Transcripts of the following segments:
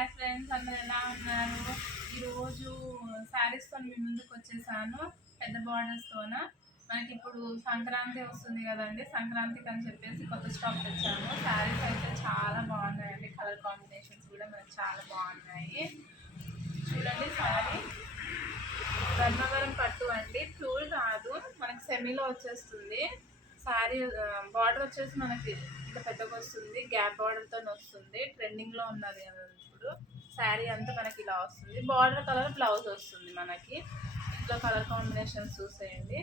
Hi friends, అందరు ఎలా ఉన్నారు? ఈరోజు శారీస్తో మీ ముందుకు వచ్చేసాను, పెద్ద బార్డర్స్తోన. మనకి ఇప్పుడు సంక్రాంతి వస్తుంది కదండి, సంక్రాంతికి అని చెప్పేసి కొత్త స్టాక్ తెచ్చాను. శారీస్ అయితే చాలా బాగున్నాయండి, కలర్ కాంబినేషన్స్ కూడా మనకి చాలా బాగున్నాయి. చూడండి, శారీ ధర్మవరం పట్టు అండి, ప్యూర్ కాదు, మనకి సెమీలో వచ్చేస్తుంది. శారీ బార్డర్ వచ్చేసి మనకి ఇంత పెద్దగా వస్తుంది, గ్యాప్ బార్డర్తో వస్తుంది. ట్రెండింగ్లో ఉన్నది కదా ఇప్పుడు. శారీ అంతా మనకి ఇలా వస్తుంది, బార్డర్ కలర్ బ్లౌజ్ వస్తుంది మనకి. ఇంట్లో కలర్ కాంబినేషన్స్ చూసేయండి.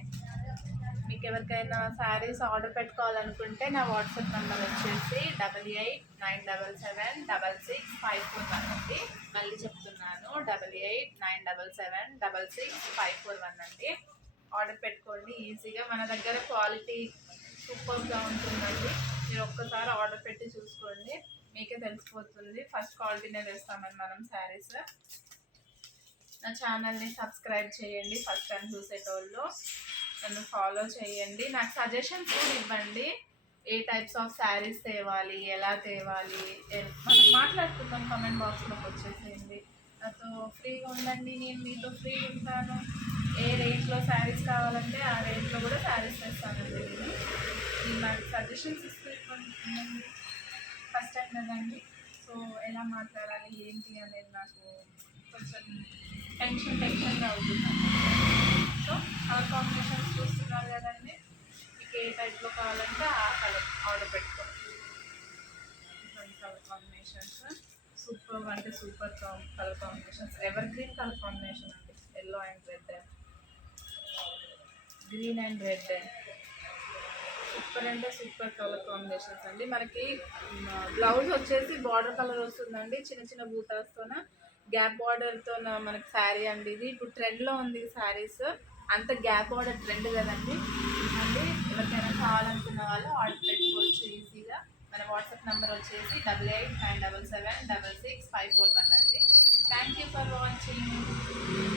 మీకు ఎవరికైనా శారీస్ ఆర్డర్ పెట్టుకోవాలనుకుంటే నా వాట్సాప్ నెంబర్ వచ్చేసి 8897766541 అండి. మళ్ళీ చెప్తున్నాను, 8897766541 అండి. ఆర్డర్ పెట్టుకోండి ఈజీగా. మన దగ్గర క్వాలిటీ సూపర్గా ఉంటుందండి. మీరు ఒక్కసారి ఆర్డర్ పెట్టి చూసుకోండి, మీకే తెలిసిపోతుంది. ఫస్ట్ క్వాలిటీనే వేస్తామని మనం శారీస్. నా ఛానల్ని సబ్స్క్రైబ్ చేయండి, ఫస్ట్ టైం చూసేటోళ్ళు నన్ను ఫాలో చేయండి. నాకు సజెషన్స్ కూడా ఇవ్వండి, ఏ టైప్స్ ఆఫ్ శారీస్ తేవాలి, ఎలా తేవాలి, మనం మాట్లాడుకుందాం. కామెంట్ బాక్స్లోకి వచ్చేసేయండి. నాతో ఫ్రీగా ఉండండి, నేను మీతో ఫ్రీగా ఉంటాను. ఏ రేట్లో శారీస్ కావాలంటే ఆ రేట్లో కూడా శారీస్ తెస్తానండి. నేను నాకు సజెషన్స్ ఇస్తూ ఇవ్వండి. ఫస్ట్ టైం కదండి, సో ఎలా మాట్లాడాలి ఏంటి అనేది నాకు కొంచెం టెన్షన్గా అవుతుంది. సో కలర్ కాంబినేషన్స్ చూస్తున్నారు కదండి, మీకు ఏ టైప్లో కావాలంటే ఆ కలర్ ఆర్డర్ పెట్టుకోండి. కలర్ కాంబినేషన్స్ సూపర్ అంటే super colour combinations. Evergreen colour combination అండి, yellow and red, green and red. Super అంటే సూపర్ కలర్ కాంబినేషన్స్ అండి. మనకి బ్లౌజ్ వచ్చేసి బార్డర్ కలర్ వస్తుందండి, చిన్న చిన్న బూటాస్తోన గ్యాప్ బార్డర్తో మనకి శారీ అండి. ఇది ఇప్పుడు ట్రెండ్లో ఉంది శారీస్, అంత గ్యాప్ బార్డర్ ట్రెండ్ కదండి. మళ్ళీ ఎవరికైనా కావాలనుకున్న వాళ్ళు ఆర్డర్ పెట్టుకోవచ్చు ఈజీగా. మన వాట్సాప్ నెంబర్ వచ్చేసి 8897766541 అండి. Thank you for watching.